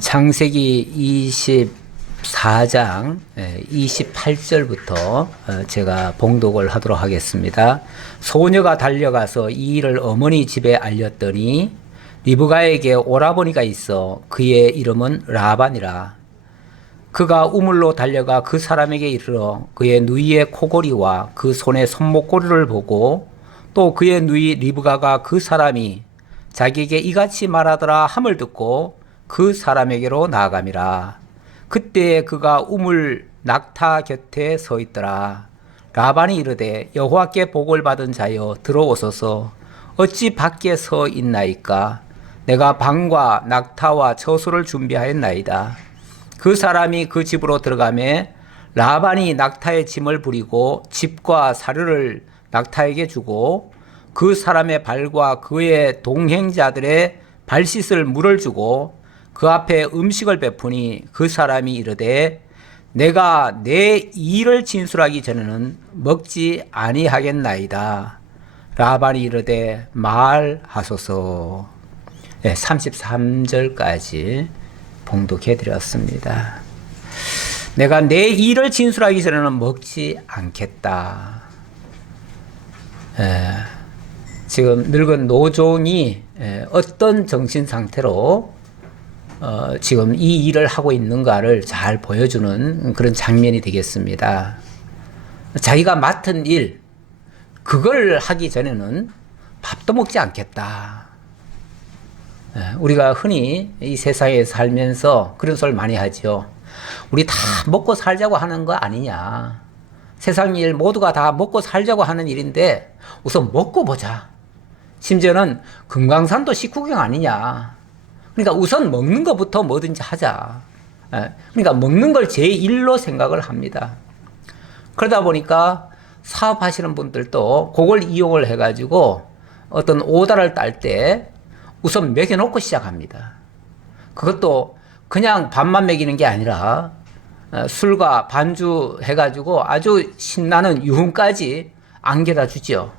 창세기 24장 28절부터 제가 봉독을 하도록 하겠습니다. 소녀가 달려가서 이 일을 어머니 집에 알렸더니 리브가에게 오라버니가 있어 그의 이름은 라반이라. 그가 우물로 달려가 그 사람에게 이르러 그의 누이의 코골이와 그 손의 손목고리를 보고 또 그의 누이 리브가가 그 사람이 자기에게 이같이 말하더라 함을 듣고 그 사람에게로 나아감이라. 그때 그가 우물 낙타 곁에 서 있더라. 라반이 이르되 여호와께 복을 받은 자여 들어오소서. 어찌 밖에 서 있나이까? 내가 방과 낙타와 처소를 준비하였나이다. 그 사람이 그 집으로 들어가매 라반이 낙타의 짐을 부리고 집과 사료를 낙타에게 주고 그 사람의 발과 그의 동행자들의 발 씻을 물을 주고 그 앞에 음식을 베푸니 그 사람이 이르되 내가 내 일을 진술하기 전에는 먹지 아니하겠나이다. 라반이 이르되 말하소서. 33절까지 봉독해 드렸습니다. 내가 내 일을 진술하기 전에는 먹지 않겠다. 지금 늙은 노종이 어떤 정신 상태로 지금 이 일을 하고 있는가를 잘 보여주는 그런 장면이 되겠습니다. 자기가 맡은 일, 그걸 하기 전에는 밥도 먹지 않겠다. 우리가 흔히 이 세상에 살면서 그런 소리를 많이 하죠. 우리 다 먹고 살자고 하는 거 아니냐. 세상 일 모두가 다 먹고 살자고 하는 일인데 우선 먹고 보자. 심지어는 금강산도 식후경 아니냐. 그러니까 우선 먹는 것부터 뭐든지 하자. 그러니까 먹는 걸 제1로 생각을 합니다. 그러다 보니까 사업하시는 분들도 그걸 이용을 해가지고 어떤 오다를 딸 때 우선 먹여놓고 시작합니다. 그것도 그냥 밥만 먹이는 게 아니라 술과 반주 해가지고 아주 신나는 유흥까지 안겨다 주죠.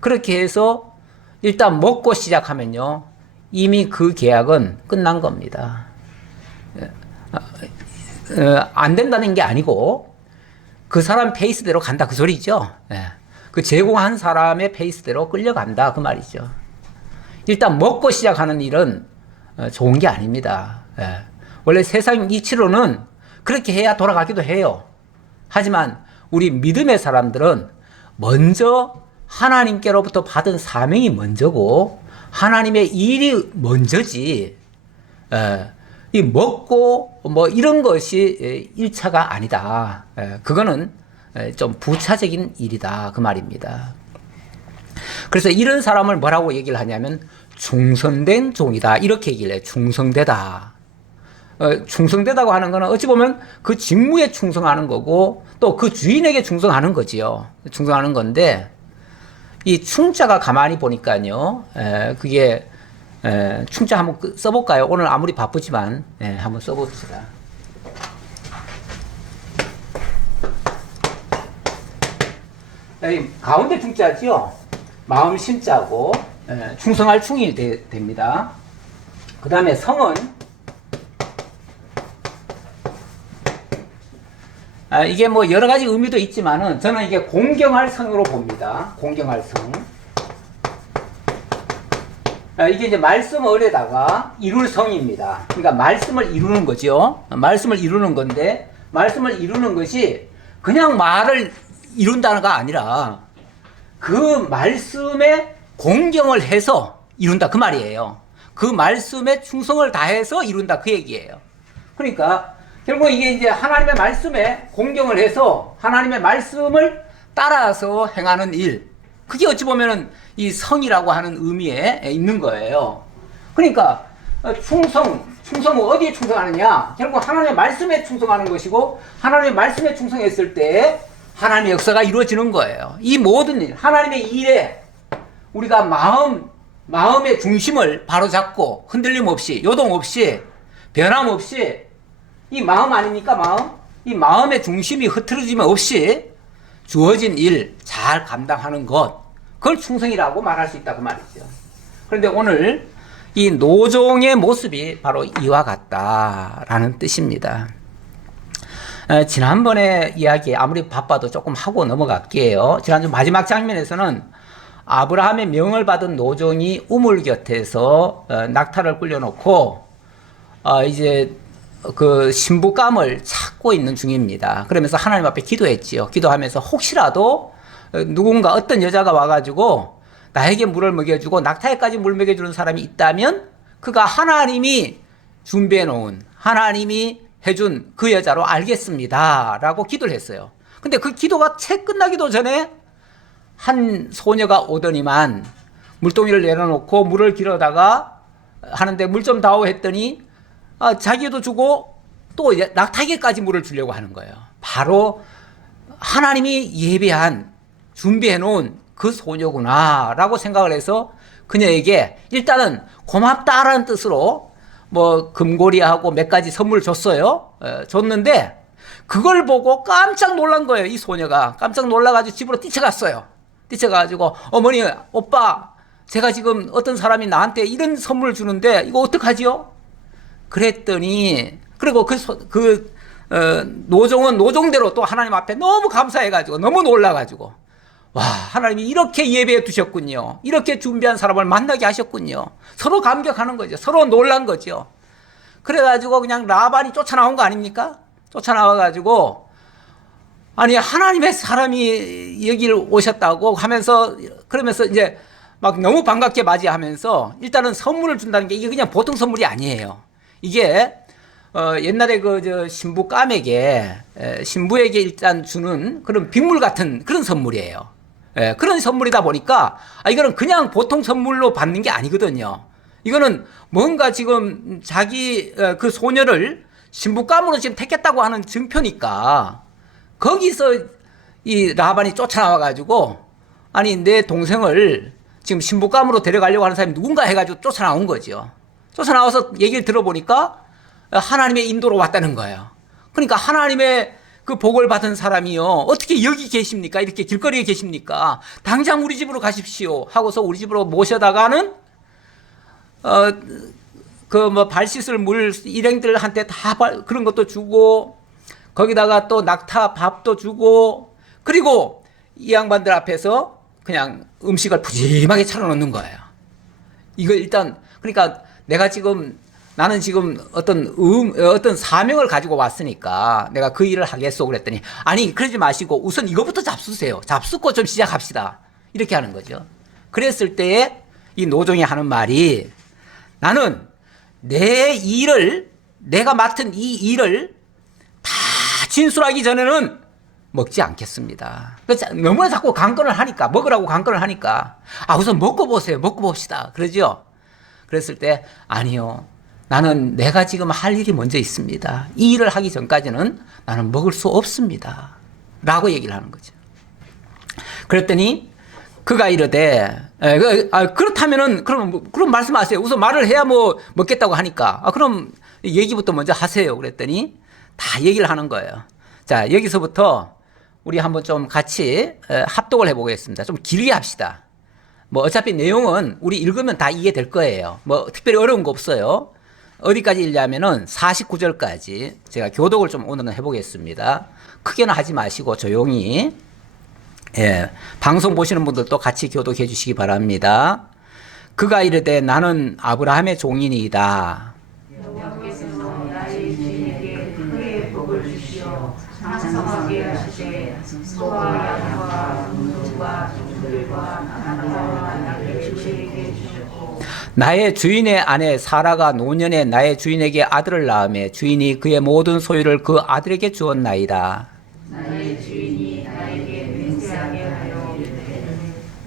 그렇게 해서 일단 먹고 시작하면요. 이미 그 계약은 끝난 겁니다. 안 된다는 게 아니고 그 사람 페이스대로 간다 그 소리죠. 그 제공한 사람의 페이스대로 끌려간다 그 말이죠. 일단 먹고 시작하는 일은 좋은 게 아닙니다. 원래 세상 이치로는 그렇게 해야 돌아가기도 해요. 하지만 우리 믿음의 사람들은 먼저 하나님께로부터 받은 사명이 먼저고 하나님의 일이 먼저지, 이 먹고 뭐 이런 것이 1차가 아니다. 그거는 좀 부차적인 일이다. 그 말입니다. 그래서 이런 사람을 뭐라고 얘기를 하냐면 충성된 종이다. 이렇게 얘기를 해요. 충성되다. 충성되다고 하는 거는 어찌 보면 그 직무에 충성하는 거고 또 그 주인에게 충성하는 거지요. 충성하는 건데 이 충자가 가만히 보니까요. 그게 충자 한번 써볼까요? 오늘 아무리 바쁘지만 한번 써봅시다. 가운데 충자지요. 마음 심자고 충성할 충이 됩니다. 그 다음에 성은 이게 뭐 여러 가지 의미도 있지만은 저는 이게 공경할 성으로 봅니다. 공경할 성. 이게 이제 말씀을에다가 이룰 성입니다. 그러니까 말씀을 이루는 거죠. 말씀을 이루는 건데 말씀을 이루는 것이 그냥 말을 이룬다가 아니라 그 말씀에 공경을 해서 이룬다 그 말이에요. 그 말씀에 충성을 다해서 이룬다 그 얘기예요. 그러니까 결국 이게 이제 하나님의 말씀에 공경을 해서 하나님의 말씀을 따라서 행하는 일. 그게 어찌 보면은 이 성이라고 하는 의미에 있는 거예요. 그러니까 충성은 어디에 충성하느냐? 결국 하나님의 말씀에 충성하는 것이고 하나님의 말씀에 충성했을 때 하나님의 역사가 이루어지는 거예요. 이 모든 일, 하나님의 일에 우리가 마음의 중심을 바로잡고 흔들림 없이, 요동 없이, 변함 없이 이 마음 아닙니까? 마음? 이 마음의 중심이 흐트러짐 없이 주어진 일 잘 감당하는 것, 그걸 충성이라고 말할 수 있다 그 말이죠. 그런데 오늘 이 노종의 모습이 바로 이와 같다라는 뜻입니다. 지난번에 이야기 아무리 바빠도 조금 하고 넘어갈게요. 지난주 마지막 장면에서는 아브라함의 명을 받은 노종이 우물 곁에서 낙타를 굴려놓고 이제 그 신부감을 찾고 있는 중입니다. 그러면서 하나님 앞에 기도했지요. 기도하면서 혹시라도 누군가 어떤 여자가 와가지고 나에게 물을 먹여주고 낙타에까지 물 먹여주는 사람이 있다면 그가 하나님이 준비해 놓은, 하나님이 해준 그 여자로 알겠습니다 라고 기도를 했어요. 근데 그 기도가 채 끝나기도 전에 한 소녀가 오더니만 물동이를 내려놓고 물을 길어다가 하는데 물 좀 다오 했더니 자기도 주고 또 낙타에게까지 물을 주려고 하는 거예요. 바로 하나님이 예배한, 준비해 놓은 그 소녀구나 라고 생각을 해서 그녀에게 일단은 고맙다라는 뜻으로 뭐 금고리하고 몇 가지 선물을 줬어요. 줬는데 그걸 보고 깜짝 놀란 거예요. 이 소녀가 깜짝 놀라가지고 집으로 뛰쳐갔어요. 뛰쳐가지고 어머니, 오빠, 제가 지금 어떤 사람이 나한테 이런 선물을 주는데 이거 어떡하지요? 그랬더니 그리고 노종은 노종대로 또 하나님 앞에 너무 감사해가지고 너무 놀라가지고 와, 하나님이 이렇게 예배해 두셨군요. 이렇게 준비한 사람을 만나게 하셨군요. 서로 감격하는 거죠. 서로 놀란 거죠. 그래가지고 그냥 라반이 쫓아나온 거 아닙니까? 쫓아나와가지고 아니 하나님의 사람이 여기를 오셨다고 하면서 그러면서 이제 막 너무 반갑게 맞이하면서 일단은 선물을 준다는 게 이게 그냥 보통 선물이 아니에요. 이게 옛날에 신부에게 일단 주는 그런 빗물 같은 그런 선물이에요. 그런 선물이다 보니까 이거는 그냥 보통 선물로 받는 게 아니거든요. 이거는 뭔가 지금 자기 그 소녀를 신부감으로 지금 택했다고 하는 증표니까 거기서 이 라반이 쫓아나와가지고 아니 내 동생을 지금 신부감으로 데려가려고 하는 사람이 누군가 해가지고 쫓아나온 거죠. 쫓아나와서 얘기를 들어보니까 하나님의 인도로 왔다는 거예요. 그러니까 하나님의 그 복을 받은 사람이요 어떻게 여기 계십니까? 이렇게 길거리에 계십니까? 당장 우리 집으로 가십시오 하고서 우리 집으로 모셔다가는 그 뭐 발 씻을 물 일행들한테 다 그런 것도 주고 거기다가 또 낙타 밥도 주고 그리고 이 양반들 앞에서 그냥 음식을 푸짐하게 차려놓는 거예요. 이거 일단 그러니까 나는 지금 어떤 사명을 가지고 왔으니까 내가 그 일을 하겠소 그랬더니 아니 그러지 마시고 우선 이거부터 잡수세요. 잡수고 좀 시작합시다. 이렇게 하는 거죠. 그랬을 때에 이 노종이 하는 말이 나는 내가 맡은 이 일을 다 진술하기 전에는 먹지 않겠습니다. 너무나 자꾸 강권을 하니까 먹으라고 강권을 하니까 우선 먹고 보세요. 먹고 봅시다. 그러죠. 그랬을 때 아니요. 나는 내가 지금 할 일이 먼저 있습니다. 이 일을 하기 전까지는 나는 먹을 수 없습니다. 라고 얘기를 하는 거죠. 그랬더니 그가 이르되 그렇다면은 그럼 말씀하세요. 우선 말을 해야 뭐 먹겠다고 하니까 그럼 얘기부터 먼저 하세요. 그랬더니 다 얘기를 하는 거예요. 자, 여기서부터 우리 한번 좀 같이 합독을 해보겠습니다. 좀 길게 합시다. 뭐 어차피 내용은 우리 읽으면 다 이해될 거예요. 뭐 특별히 어려운 거 없어요. 어디까지 읽냐면은 49절까지 제가 교독을 좀 오늘은 해보겠습니다. 크게는 하지 마시고 조용히 방송 보시는 분들도 같이 교독해 주시기 바랍니다. 그가 이르되 나는 아브라함의 종이니이다. 여호와께서 나의 주인에게 크게 복을 주시어昌盛하게 하시되 소와 양과 문둥과 종들과 나라와 나를 주인에게 주셨고 나의 주인의 아내 사라가 노년에 나의 주인에게 아들을 낳음에 주인이 그의 모든 소유를 그 아들에게 주었나이다. 나의 주인이 나에게 맹세하게 하여 이르되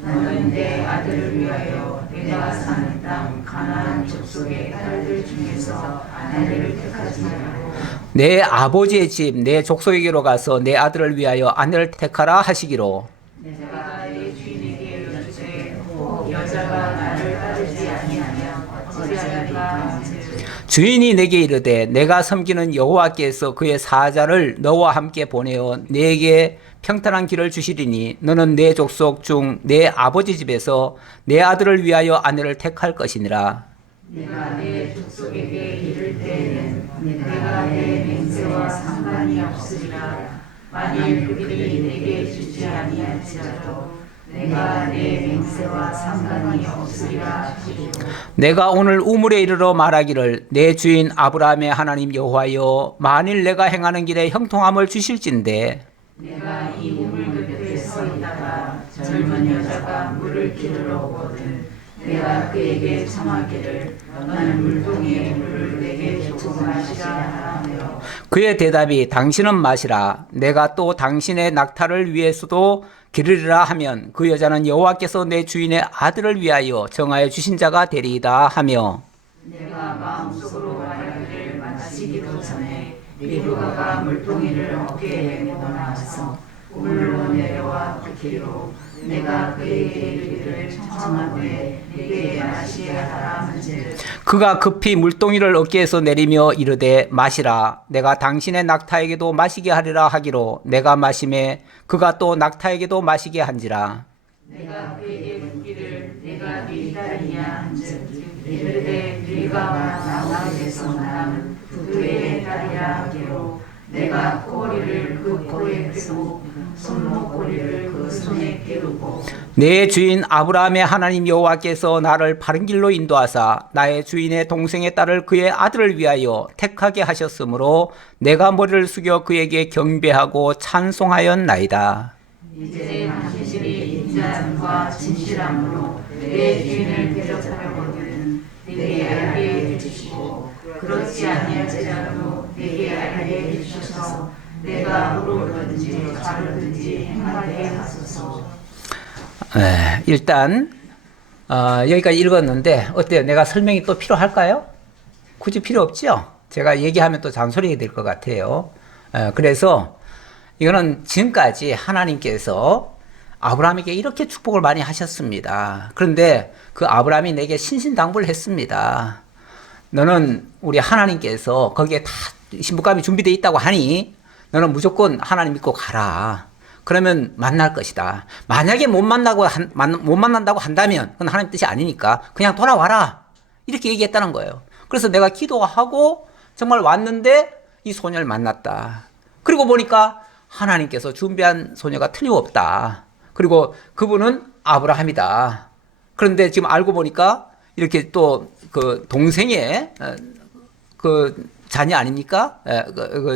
나는 내 아들을 위하여 내가 사는 땅 가나안 족속의 딸들 중에서 아내를 택하지 말고 내 아버지의 집 내 족속에게로 가서 내 아들을 위하여 아내를 택하라 하시기로 내가 내 주인에게 여쭈되 혹 여자가 나를 따르지 아니하면 어찌하리까 한즉 주인이 내게 이르되 내가 섬기는 여호와께서 그의 사자를 너와 함께 보내어 내게 평탄한 길을 주시리니 너는 내 족속 중 내 아버지 집에서 내 아들을 위하여 아내를 택할 것이니라. 내가 내 족속에게 이를 때에는 내가 내 맹세와 상관이 없으리라. 만일 그들이 내게 주지 아니할지라도 내가 내 맹세와 상관이 없으리라 하시리로. 내가 오늘 우물에 이르러 말하기를 내 주인 아브라함의 하나님 여호와여 만일 내가 행하는 길에 형통함을 주실진데 내가 이 우물 곁에 서 있다가 젊은 여자가 물을 기르러 오거든 내가 그에게 청하기를 너는 물동이의 물을 내게 조금 마시라 하며 그의 대답이 당신은 마시라 내가 또 당신의 낙타를 위해서도 기르리라 하면 그 여자는 여호와께서 내 주인의 아들을 위하여 정하여 주신 자가 되리이다 하며 내가 마음속으로 말하기를 마치기도 전에 리브가가 물동이를 어깨에 메고 나와서 우물로 내려와 붓기로 내가 그에게 이르기를 청하되 내게 마시게 하라 한즉 그가 급히 물동이를 어깨에서 내리며 이르되 마시라 내가 당신의 낙타에게도 마시게 하리라 하기로 내가 마심에 그가 또 낙타에게도 마시게 한지라 내가 그에게 묻기를 내가 네 딸이냐 한즉 이르되 네가 나와에서 난 그의 딸이라 하기로 내가 꼬리를 그 코에 끼고 손목꼬리를 그 손에 끼우고 내 주인 아브라함의 하나님 여호와께서 나를 바른 길로 인도하사 나의 주인의 동생의 딸을 그의 아들을 위하여 택하게 하셨으므로 내가 머리를 숙여 그에게 경배하고 찬송하였나이다. 이제 당신이 인자함과 진실함으로 내 주인을 대접하려거든 내게 알게 해주시고 그렇지 아니할지라도 내게 알게 해주셔서 내가 우로든지 좌로든지 행하게 하소서. 일단 여기까지 읽었는데 어때요? 내가 설명이 또 필요할까요? 굳이 필요 없죠? 제가 얘기하면 또 잔소리가 될 것 같아요. 그래서 이거는 지금까지 하나님께서 아브라함에게 이렇게 축복을 많이 하셨습니다. 그런데 그 아브라함이 내게 신신당부를 했습니다. 너는 우리 하나님께서 거기에 다 신부감이 준비되어 있다고 하니 너는 무조건 하나님 믿고 가라. 그러면 만날 것이다. 만약에 못 만난다고 한다면 그건 하나님 뜻이 아니니까 그냥 돌아와라. 이렇게 얘기했다는 거예요. 그래서 내가 기도하고 정말 왔는데 이 소녀를 만났다. 그리고 보니까 하나님께서 준비한 소녀가 틀림없다. 그리고 그분은 아브라함이다. 그런데 지금 알고 보니까 이렇게 또 그 동생의 그 자녀 아닙니까?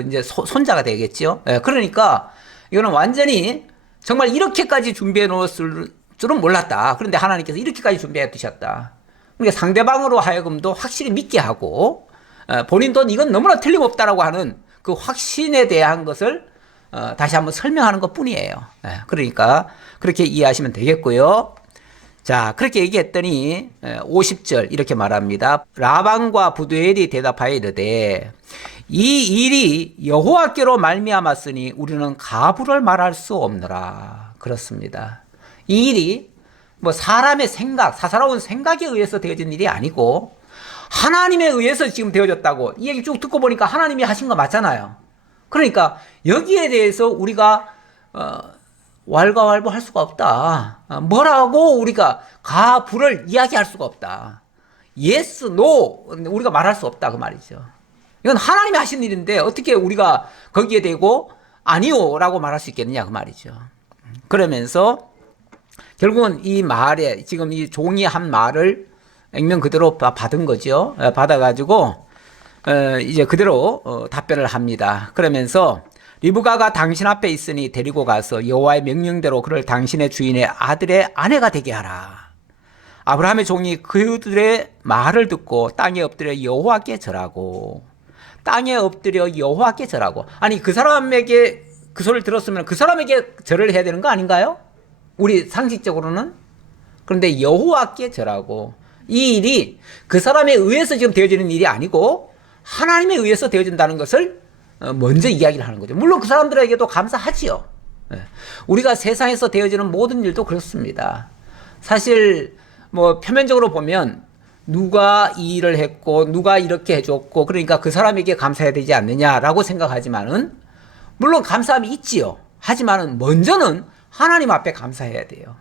이제 손자가 되겠죠. 그러니까 이거는 완전히 정말 이렇게까지 준비해 놓았을 줄은 몰랐다. 그런데 하나님께서 이렇게까지 준비해 두셨다. 그러니까 상대방으로 하여금도 확실히 믿게 하고 본인도 이건 너무나 틀림없다라고 하는 그 확신에 대한 것을 다시 한번 설명하는 것 뿐이에요. 그러니까 그렇게 이해하시면 되겠고요. 자, 그렇게 얘기했더니 50절 이렇게 말합니다. 라반과 부두엘이 대답하여 이르되 이 일이 여호와께로 말미암았으니 우리는 가부를 말할 수 없노라. 그렇습니다. 이 일이 뭐 사람의 생각, 사사로운 생각에 의해서 되어진 일이 아니고 하나님에 의해서 지금 되어졌다고. 이 얘기 쭉 듣고 보니까 하나님이 하신 거 맞잖아요. 그러니까 여기에 대해서 우리가 왈가왈부 할 수가 없다. 뭐라고 우리가 가불을 이야기할 수가 없다. yes, no 우리가 말할 수 없다 그 말이죠. 이건 하나님이 하신 일인데 어떻게 우리가 거기에 대고 아니요 라고 말할 수 있겠느냐 그 말이죠. 그러면서 결국은 이 말에 지금 이 종이 한 말을 액면 그대로 받은 거죠. 받아가지고 이제 그대로 답변을 합니다. 그러면서 리브가가 당신 앞에 있으니 데리고 가서 여호와의 명령대로 그를 당신의 주인의 아들의 아내가 되게 하라. 아브라함의 종이 그들의 말을 듣고 땅에 엎드려 여호와께 절하고 땅에 엎드려 여호와께 절하고 아니 그 사람에게 그 소리를 들었으면 그 사람에게 절을 해야 되는 거 아닌가요? 우리 상식적으로는. 그런데 여호와께 절하고 이 일이 그 사람에 의해서 지금 되어지는 일이 아니고 하나님에 의해서 되어진다는 것을 먼저 이야기를 하는 거죠. 물론 그 사람들에게도 감사하지요. 우리가 세상에서 되어지는 모든 일도 그렇습니다. 사실 뭐 표면적으로 보면 누가 이 일을 했고 누가 이렇게 해줬고 그러니까 그 사람에게 감사해야 되지 않느냐라고 생각하지만은 물론 감사함이 있지요. 하지만은 먼저는 하나님 앞에 감사해야 돼요.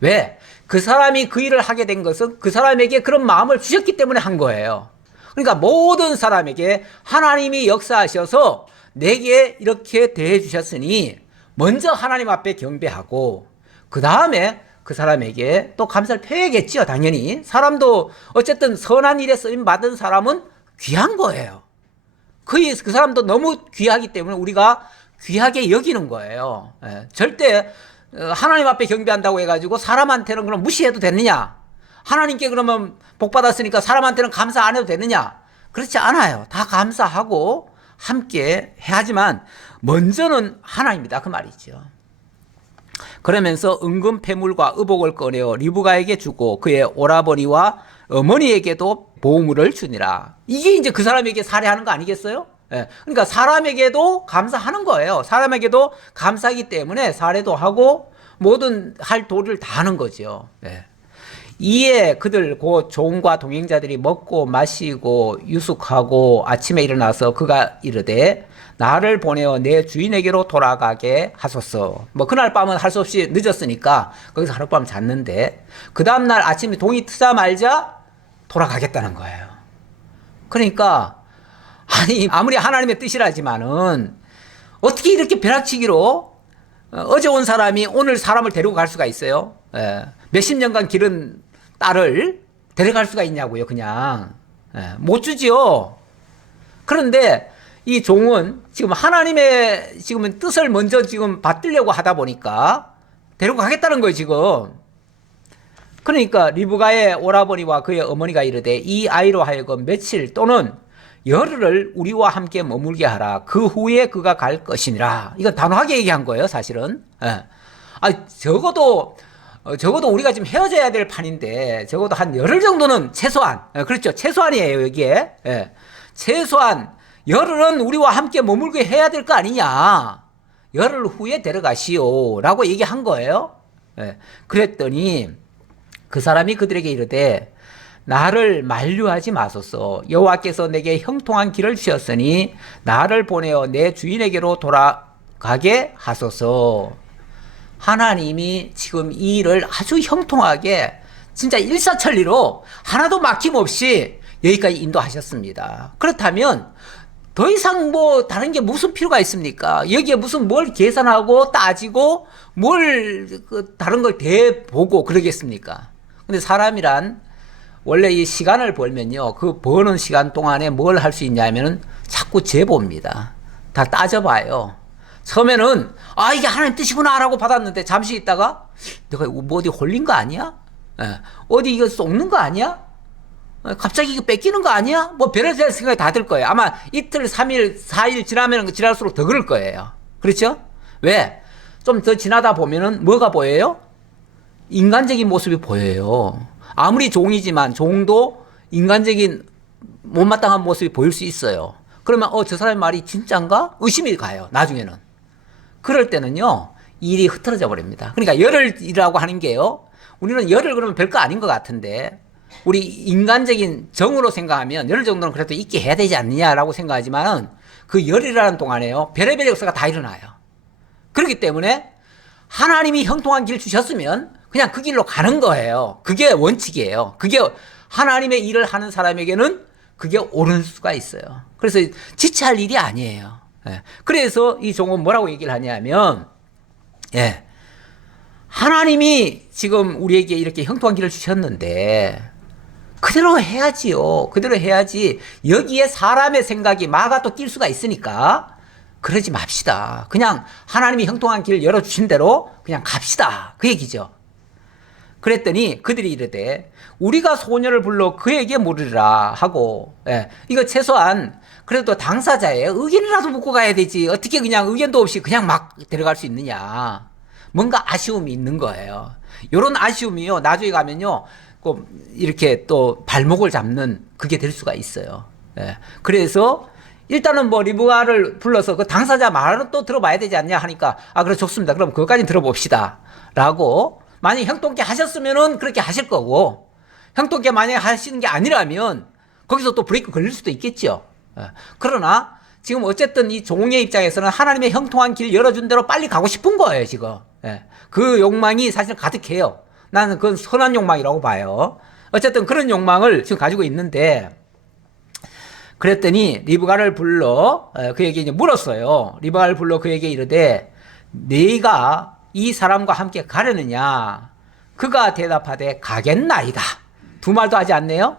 왜? 그 사람이 그 일을 하게 된 것은 그 사람에게 그런 마음을 주셨기 때문에 한 거예요. 그러니까 모든 사람에게 하나님이 역사하셔서 내게 이렇게 대해 주셨으니 먼저 하나님 앞에 경배하고 그 다음에 그 사람에게 또 감사를 표해야겠지요. 당연히 사람도 어쨌든 선한 일에 쓰임 받은 사람은 귀한 거예요. 그 사람도 너무 귀하기 때문에 우리가 귀하게 여기는 거예요. 예, 절대 하나님 앞에 경배한다고 해가지고 사람한테는 그럼 무시해도 되느냐? 하나님께 그러면 복 받았으니까 사람한테는 감사 안 해도 되느냐? 그렇지 않아요. 다 감사하고 함께 해야지만 먼저는 하나님이다 그 말이죠. 그러면서 은금 패물과 의복을 꺼내어 리브가에게 주고 그의 오라버니와 어머니에게도 보물을 주니라. 이게 이제 그 사람에게 살해하는 거 아니겠어요? 예. 그러니까 사람에게도 감사하는 거예요. 사람에게도 감사하기 때문에 살해도 하고 모든 할 도리를 다 하는 거죠. 예. 이에 그들 곧 종과 동행자들이 먹고 마시고 유숙하고 아침에 일어나서 그가 이르되 나를 보내어 내 주인에게로 돌아가게 하소서. 뭐 그날 밤은 할 수 없이 늦었으니까 거기서 하룻밤 잤는데 그 다음날 아침에 동이 트자마자 돌아가겠다는 거예요. 그러니까 아니 아무리 하나님의 뜻이라지만은 어떻게 이렇게 벼락치기로 어제 온 사람이 오늘 사람을 데리고 갈 수가 있어요? 예. 몇십 년간 기른 딸을 데려갈 수가 있냐고요. 그냥 못 주지요. 그런데 이 종은 지금 하나님의 지금 뜻을 먼저 지금 받들려고 하다 보니까 데리고 가겠다는 거예요. 지금. 그러니까 리브가의 오라버니와 그의 어머니가 이르되 이 아이로 하여금 며칠 또는 열흘을 우리와 함께 머물게 하라. 그 후에 그가 갈 것이니라. 이건 단호하게 얘기한 거예요. 사실은. 적어도 우리가 지금 헤어져야 될 판인데 적어도 한 열흘 정도는 최소한 그렇죠. 최소한이에요. 여기에. 최소한 열흘은 우리와 함께 머물게 해야 될 거 아니냐. 열흘 후에 데려가시오 라고 얘기한 거예요. 그랬더니 그 사람이 그들에게 이르되 나를 만류하지 마소서. 여호와께서 내게 형통한 길을 주셨으니 나를 보내어 내 주인에게로 돌아가게 하소서. 하나님이 지금 이 일을 아주 형통하게 진짜 일사천리로 하나도 막힘없이 여기까지 인도하셨습니다. 그렇다면 더 이상 뭐 다른 게 무슨 필요가 있습니까? 여기에 무슨 뭘 계산하고 따지고 뭘 다른 걸 대보고 그러겠습니까? 근데 사람이란 원래 이 시간을 벌면요, 그 버는 시간 동안에 뭘 할 수 있냐면은 자꾸 재봅니다. 다 따져봐요. 처음에는 이게 하나님 뜻이구나 라고 받았는데 잠시 있다가 내가 뭐 어디 홀린 거 아니야? 어디 이거 속는 거 아니야? 갑자기 이거 뺏기는 거 아니야? 뭐 별의별 생각이 다 들 거예요. 아마 이틀, 3일, 4일 지나면 지날수록 더 그럴 거예요. 그렇죠? 왜? 좀 더 지나다 보면은 뭐가 보여요? 인간적인 모습이 보여요. 아무리 종이지만 종도 인간적인 못마땅한 모습이 보일 수 있어요. 그러면 저 사람의 말이 진짠가? 의심이 가요. 나중에는. 그럴 때는요, 일이 흐트러져 버립니다. 그러니까 열흘이라고 하는 게요, 우리는 열흘 그러면 별거 아닌 것 같은데 우리 인간적인 정으로 생각하면 열흘 정도는 그래도 있게 해야 되지 않느냐라고 생각하지만 그 열흘이라는 동안에요, 별의별 역사가 다 일어나요. 그렇기 때문에 하나님이 형통한 길 주셨으면 그냥 그 길로 가는 거예요. 그게 원칙이에요. 그게 하나님의 일을 하는 사람에게는 그게 옳은 수가 있어요. 그래서 지체할 일이 아니에요. 그래서 이 종은 뭐라고 얘기를 하냐면, 하나님이 지금 우리에게 이렇게 형통한 길을 주셨는데 그대로 해야지요. 그대로 해야지 여기에 사람의 생각이 마가 또 낄 수가 있으니까 그러지 맙시다. 그냥 하나님이 형통한 길 열어주신 대로 그냥 갑시다. 그 얘기죠. 그랬더니 그들이 이르되 우리가 소녀를 불러 그에게 물으리라 하고, 이거 최소한 그래도 당사자의 의견이라도 묻고 가야 되지. 어떻게 그냥 의견도 없이 그냥 막 데려갈 수 있느냐. 뭔가 아쉬움이 있는 거예요. 이런 아쉬움이요, 나중에 가면요, 꼭 이렇게 또 발목을 잡는 그게 될 수가 있어요. 그래서 일단은 뭐 리브가를 불러서 그 당사자 말을 또 들어봐야 되지 않냐 하니까, 그래 좋습니다. 그럼 그것까지 들어봅시다. 라고, 만약에 형통케 하셨으면은 그렇게 하실 거고, 형통케 만약에 하시는 게 아니라면 거기서 또 브레이크 걸릴 수도 있겠죠. 그러나 지금 어쨌든 이 종의 입장에서는 하나님의 형통한 길 열어준 대로 빨리 가고 싶은 거예요, 지금. 그 욕망이 사실 가득해요. 나는 그건 선한 욕망이라고 봐요. 어쨌든 그런 욕망을 지금 가지고 있는데, 그랬더니 리브가를 불러 그에게 이제 물었어요. 리브가를 불러 그에게 이르되 네가 이 사람과 함께 가려느냐? 그가 대답하되 가겠나이다. 두 말도 하지 않네요.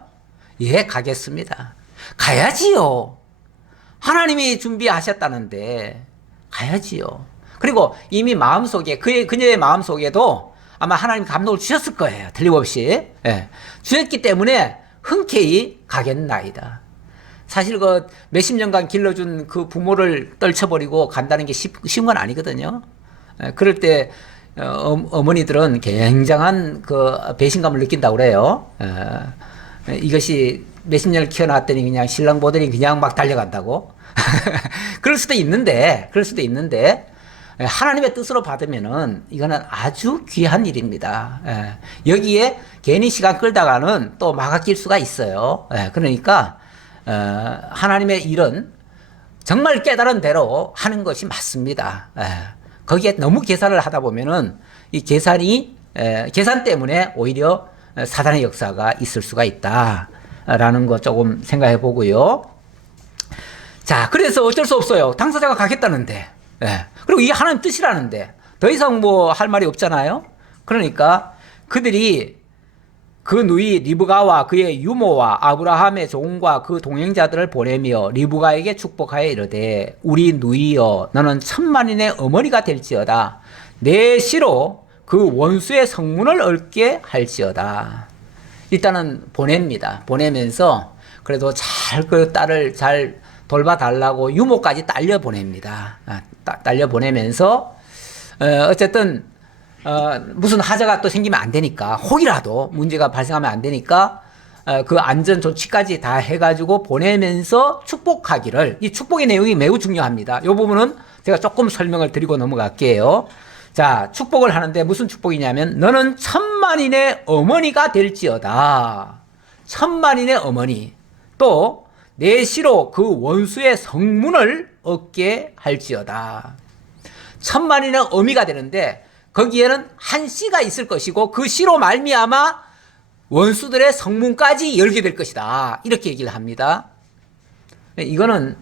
예, 가겠습니다. 가야지요. 하나님이 준비하셨다는데 가야지요. 그리고 이미 마음속에 그녀의 마음속에도 아마 하나님 감동을 주셨을 거예요. 틀림없이. 예. 주셨기 때문에 흔쾌히 가겠나이다. 사실 그 몇십 년간 길러준 그 부모를 떨쳐버리고 간다는 게 쉬운 건 아니거든요. 그럴 때 어머니들은 굉장한 그 배신감을 느낀다고 그래요. 이것이 몇십 년을 키워놨더니 그냥 신랑 보더니 그냥 막 달려간다고. 그럴 수도 있는데 하나님의 뜻으로 받으면은 이거는 아주 귀한 일입니다. 여기에 괜히 시간 끌다가는 또 막아낄 수가 있어요. 그러니까 하나님의 일은 정말 깨달은 대로 하는 것이 맞습니다. 거기에 너무 계산을 하다 보면은 이 계산 때문에 오히려 사단의 역사가 있을 수가 있다라는 거 조금 생각해 보고요. 자, 그래서 어쩔 수 없어요. 당사자가 가겠다는데, 그리고 이게 하나님 뜻이라는데 더 이상 뭐 할 말이 없잖아요. 그러니까 그들이 그 누이 리브가와 그의 유모와 아브라함의 종과 그 동행자들을 보내며 리브가에게 축복하여 이르되 우리 누이여 너는 천만인의 어머니가 될지어다. 내 시로 그 원수의 성문을 얻게 할지어다. 일단은 보냅니다. 보내면서 그래도 잘 그 딸을 잘 돌봐달라고 유모까지 딸려 보냅니다. 딸려 보내면서 어쨌든 무슨 하자가 또 생기면 안 되니까, 혹이라도 문제가 발생하면 안 되니까, 그 안전 조치까지 다 해가지고 보내면서 축복하기를, 이 축복의 내용이 매우 중요합니다. 이 부분은 제가 조금 설명을 드리고 넘어갈게요. 자, 축복을 하는데 무슨 축복이냐면, 너는 천만인의 어머니가 될지어다. 천만인의 어머니. 또, 내 시로 그 원수의 성문을 얻게 할지어다. 천만인의 어미가 되는데, 거기에는 한 씨가 있을 것이고 그 씨로 말미암아 원수들의 성문까지 열게 될 것이다. 이렇게 얘기를 합니다. 이거는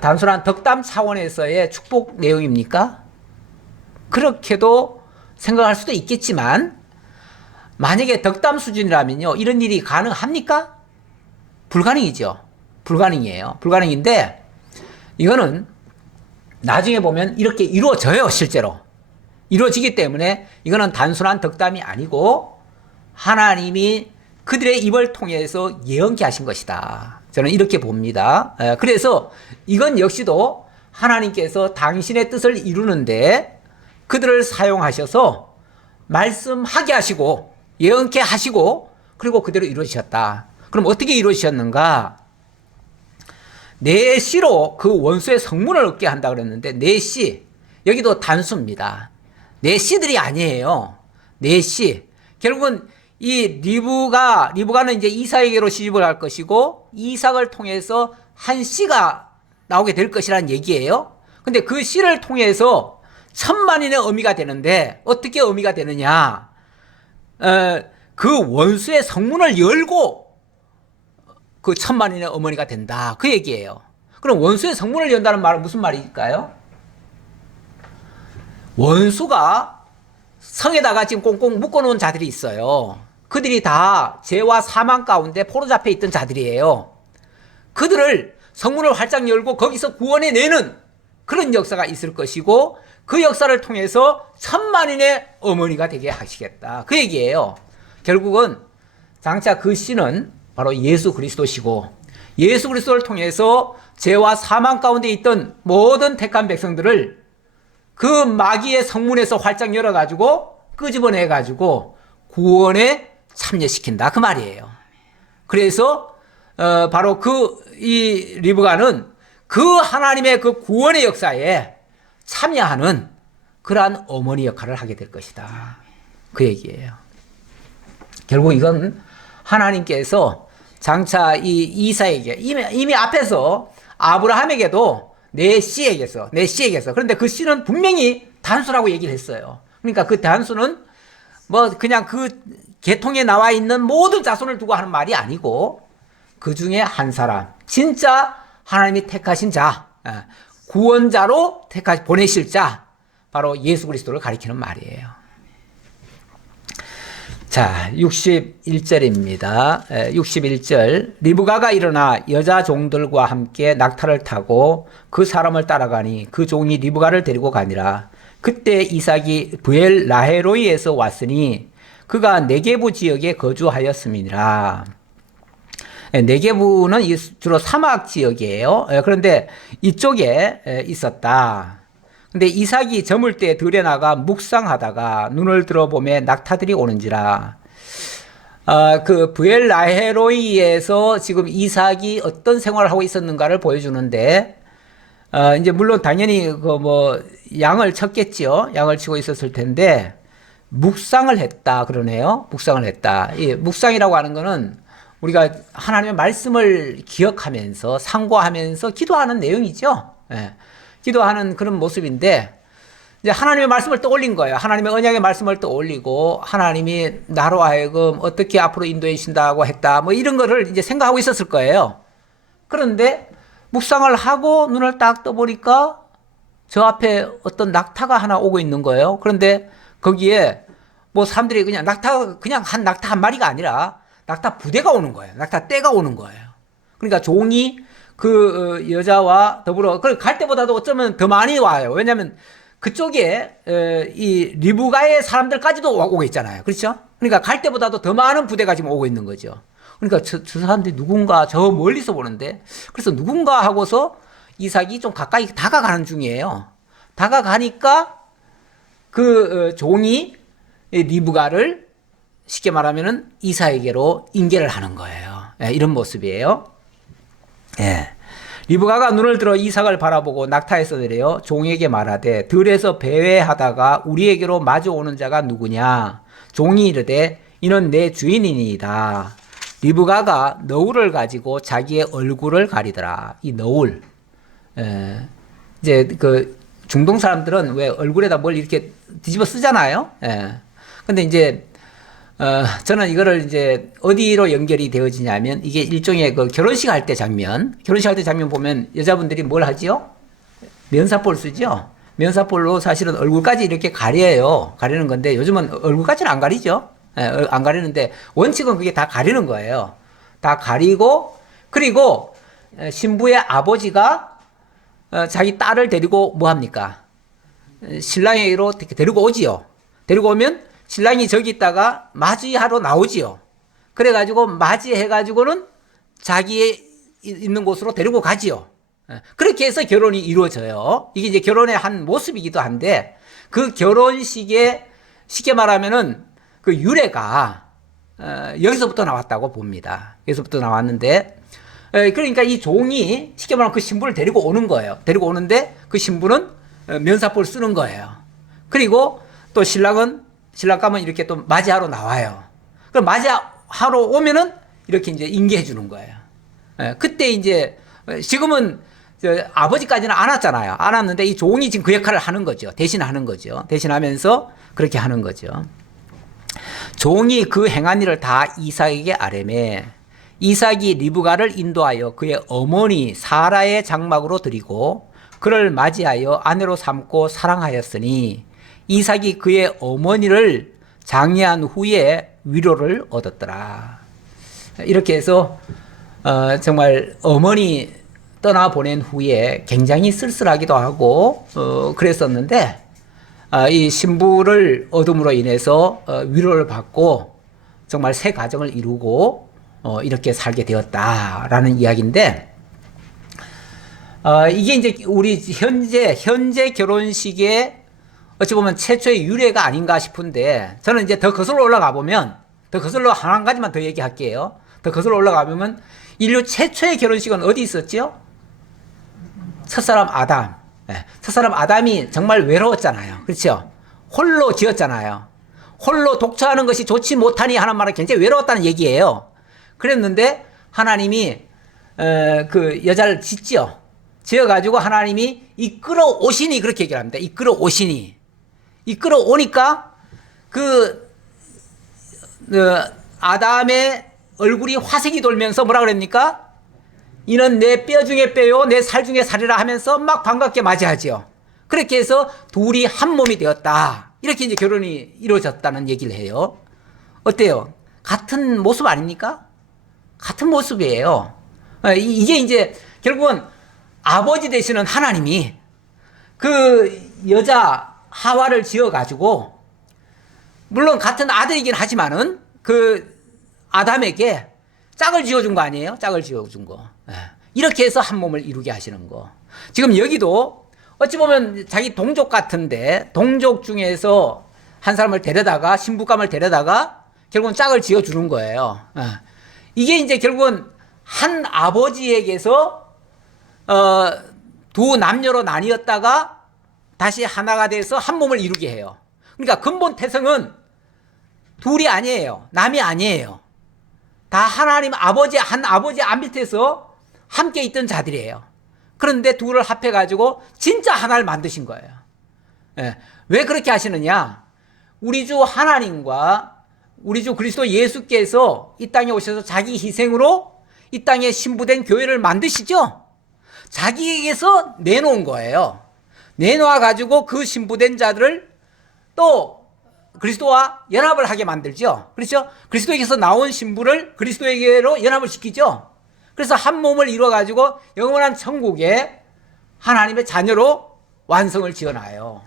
단순한 덕담 차원에서의 축복 내용입니까? 그렇게도 생각할 수도 있겠지만 만약에 덕담 수준이라면요, 이런 일이 가능합니까? 불가능이죠. 불가능이에요. 불가능인데 이거는 나중에 보면 이렇게 이루어져요. 실제로 이루어지기 때문에 이거는 단순한 덕담이 아니고 하나님이 그들의 입을 통해서 예언케 하신 것이다. 저는 이렇게 봅니다. 그래서 이건 역시도 하나님께서 당신의 뜻을 이루는데 그들을 사용하셔서 말씀하게 하시고 예언케 하시고 그리고 그대로 이루어지셨다. 그럼 어떻게 이루어지셨는가? 내 씨로 그 원수의 성문을 얻게 한다 그랬는데 내 씨, 여기도 단수입니다. 내 씨들이 아니에요. 내 씨. 결국은 이 리브가는 이제 이삭에게로 시집을 할 것이고 이삭을 통해서 한 씨가 나오게 될 것이라는 얘기예요. 근데 그 씨를 통해서 천만인의 어미가 되는데 어떻게 어미가 되느냐? 그 원수의 성문을 열고 그 천만인의 어머니가 된다. 그 얘기예요. 그럼 원수의 성문을 연다는 말은 무슨 말일까요? 원수가 성에다가 지금 꽁꽁 묶어놓은 자들이 있어요. 그들이 다 죄와 사망 가운데 포로잡혀 있던 자들이에요. 그들을 성문을 활짝 열고 거기서 구원해내는 그런 역사가 있을 것이고 그 역사를 통해서 천만인의 어머니가 되게 하시겠다. 그 얘기예요. 결국은 장차 그 씨는 바로 예수 그리스도시고 예수 그리스도를 통해서 죄와 사망 가운데 있던 모든 택한 백성들을 그 마귀의 성문에서 활짝 열어가지고 끄집어내가지고 구원에 참여시킨다. 그 말이에요. 그래서 바로 이 리브가는 그 하나님의 그 구원의 역사에 참여하는 그러한 어머니 역할을 하게 될 것이다. 그 얘기예요. 결국 이건 하나님께서 장차 이 이삭에게 이미 앞에서 아브라함에게도 내 씨에게서 그런데 그 씨는 분명히 단수라고 얘기를 했어요. 그러니까 그 단수는 뭐 그냥 그 계통에 나와 있는 모든 자손을 두고 하는 말이 아니고 그 중에 한 사람, 진짜 하나님이 택하신 자, 구원자로 보내실 자, 바로 예수 그리스도를 가리키는 말이에요. 자, 61절입니다. 61절. 리브가가 일어나 여자 종들과 함께 낙타를 타고 그 사람을 따라가니 그 종이 리브가를 데리고 가니라. 그때 이삭이 브엘 라헤로이에서 왔으니 그가 네게부 지역에 거주하였음이니라. 네게부는 주로 사막 지역이에요. 그런데 이쪽에 있었다. 근데 이삭이 저물 때 들에 나가 묵상하다가 눈을 들어보매 낙타들이 오는지라. 그 브엘 라헤로이에서 지금 이삭이 어떤 생활을 하고 있었는가를 보여주는데, 이제 물론 당연히 그 뭐 양을 쳤겠지요. 양을 치고 있었을 텐데 묵상을 했다 그러네요. 묵상을 했다. 이 묵상이라고 하는 거는 우리가 하나님의 말씀을 기억하면서 상고하면서 기도하는 내용이죠. 예. 기도하는 그런 모습인데 이제 하나님의 말씀을 떠올린 거예요. 하나님의 언약의 말씀을 떠올리고 하나님이 나로 하여금 어떻게 앞으로 인도해 주신다고 했다. 뭐 이런 거를 이제 생각하고 있었을 거예요. 그런데 묵상을 하고 눈을 딱 떠보니까 저 앞에 어떤 낙타가 하나 오고 있는 거예요. 그런데 거기에 뭐 사람들이 그냥 한 낙타 한 마리가 아니라 낙타 부대가 오는 거예요. 낙타 떼가 오는 거예요. 그러니까 종이 그 여자와 더불어 갈 때보다도 어쩌면 더 많이 와요. 왜냐하면 그쪽에 이 리브가의 사람들까지도 오고 있잖아요. 그렇죠? 그러니까 갈 때보다도 더 많은 부대가 지금 오고 있는 거죠. 그러니까 저 사람들이 누군가 저 멀리서 보는데 그래서 누군가 하고서 이삭이 좀 가까이 다가가는 중이에요. 다가가니까 그 종이 리브가를 쉽게 말하면은 이삭에게로 인계를 하는 거예요. 이런 모습이에요. 예. 리브가가 눈을 들어 이삭을 바라보고 낙타에서 내려 종에게 말하되 들에서 배회하다가 우리에게로 마주오는 자가 누구냐? 종이 이르되 이는 내 주인이니이다. 리브가가 너울을 가지고 자기의 얼굴을 가리더라. 이 너울. 이제 그 중동 사람들은 왜 얼굴에다 뭘 이렇게 뒤집어 쓰잖아요. 근데 이제 저는 이거를 이제 어디로 연결이 되어지냐면 이게 일종의 그 결혼식 할 때 장면 보면 여자분들이 뭘 하지요? 면사포를 쓰죠? 면사포로 사실은 얼굴까지 이렇게 가리는 건데 요즘은 얼굴까지는 안 가리죠? 안 가리는데 원칙은 그게 다 가리는 거예요. 다 가리고 그리고 신부의 아버지가 자기 딸을 데리고 뭐 합니까? 신랑에게로 데리고 오지요. 데리고 오면 신랑이 저기 있다가 맞이하러 나오지요. 그래가지고 맞이해가지고는 자기 있는 곳으로 데리고 가지요. 그렇게 해서 결혼이 이루어져요. 이게 이제 결혼의 한 모습이기도 한데 그 결혼식에 쉽게 말하면은 그 유래가 여기서부터 나왔다고 봅니다. 여기서부터 나왔는데 그러니까 이 종이 쉽게 말하면 그 신부를 데리고 오는 거예요. 데리고 오는데 그 신부는 면사포를 쓰는 거예요. 그리고 또 신랑 가면 이렇게 또 맞이하러 나와요. 그럼 맞이하러 오면은 이렇게 이제 인계해 주는 거예요. 그때 이제 지금은 아버지까지는 안 왔잖아요. 안 왔는데 이 종이 지금 그 역할을 하는 거죠. 대신하는 거죠. 대신하면서 그렇게 하는 거죠. 종이 그 행한 일을 다 이삭에게 아뢰매 이삭이 리브가를 인도하여 그의 어머니 사라의 장막으로 드리고 그를 맞이하여 아내로 삼고 사랑하였으니 이삭이 그의 어머니를 장례한 후에 위로를 얻었더라. 이렇게 해서 정말 어머니 떠나보낸 후에 굉장히 쓸쓸하기도 하고 그랬었는데 이 신부를 얻음으로 인해서 위로를 받고 정말 새 가정을 이루고 이렇게 살게 되었다라는 이야기인데 이게 이제 우리 현재 결혼식의 어찌 보면 최초의 유래가 아닌가 싶은데 저는 이제 더 거슬러 올라가 보면 한 가지만 더 얘기할게요. 더 거슬러 올라가 보면 인류 최초의 결혼식은 어디 있었죠? 첫사람 아담. 첫사람 아담이 정말 외로웠잖아요. 그렇죠? 홀로 지었잖아요. 홀로 독처하는 것이 좋지 못하니 하는 말은 굉장히 외로웠다는 얘기예요. 그랬는데 하나님이 그 여자를 짓죠. 지어가지고 하나님이 이끌어 오시니 그렇게 얘기를 합니다. 이끌어 오시니. 이끌어 오니까 그 아담의 얼굴이 화색이 돌면서 뭐라 그럽니까? 이는 내 뼈 중에 뼈요 내 살 중에 살이라 하면서 막 반갑게 맞이하죠. 그렇게 해서 둘이 한 몸이 되었다. 이렇게 이제 결혼이 이루어졌다는 얘기를 해요. 어때요? 같은 모습 아닙니까? 같은 모습이에요. 이게 이제 결국은 아버지 되시는 하나님이 그 여자 하와를 지어가지고 물론 같은 아들이긴 하지만은 그 아담에게 짝을 지어준 거 아니에요? 짝을 지어준 거. 이렇게 해서 한 몸을 이루게 하시는 거. 지금 여기도 어찌 보면 자기 동족 같은데 동족 중에서 한 사람을 데려다가 신부감을 데려다가 결국은 짝을 지어주는 거예요. 이게 이제 결국은 한 아버지에게서 두 남녀로 나뉘었다가 다시 하나가 돼서 한 몸을 이루게 해요. 그러니까 근본 태생은 둘이 아니에요. 남이 아니에요. 다 하나님 아버지 한 아버지 안 밑에서 함께 있던 자들이에요. 그런데 둘을 합해가지고 진짜 하나를 만드신 거예요. 왜 그렇게 하시느냐? 우리 주 하나님과 우리 주 그리스도 예수께서 이 땅에 오셔서 자기 희생으로 이 땅에 신부된 교회를 만드시죠? 자기에게서 내놓은 거예요. 내놓아가지고 그 신부된 자들을 또 그리스도와 연합을 하게 만들죠. 그렇죠? 그리스도에게서 나온 신부를 그리스도에게로 연합을 시키죠. 그래서 한 몸을 이루어가지고 영원한 천국에 하나님의 자녀로 완성을 지어놔요.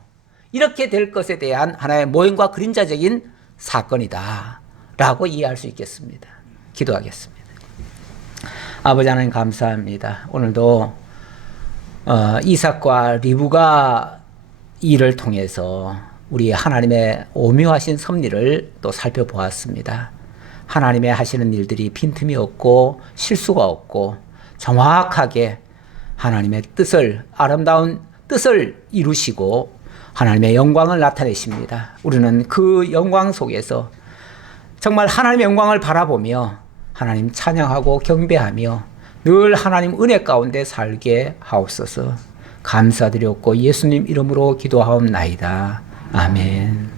이렇게 될 것에 대한 하나의 모형과 그림자적인 사건이다 라고 이해할 수 있겠습니다. 기도하겠습니다. 아버지 하나님 감사합니다. 오늘도 이삭과 리브가 일을 통해서 우리 하나님의 오묘하신 섭리를 또 살펴보았습니다. 하나님의 하시는 일들이 빈틈이 없고 실수가 없고 정확하게 하나님의 뜻을 아름다운 뜻을 이루시고 하나님의 영광을 나타내십니다. 우리는 그 영광 속에서 정말 하나님의 영광을 바라보며 하나님 찬양하고 경배하며 늘 하나님 은혜 가운데 살게 하옵소서. 감사드렸고 예수님 이름으로 기도하옵나이다. 아멘.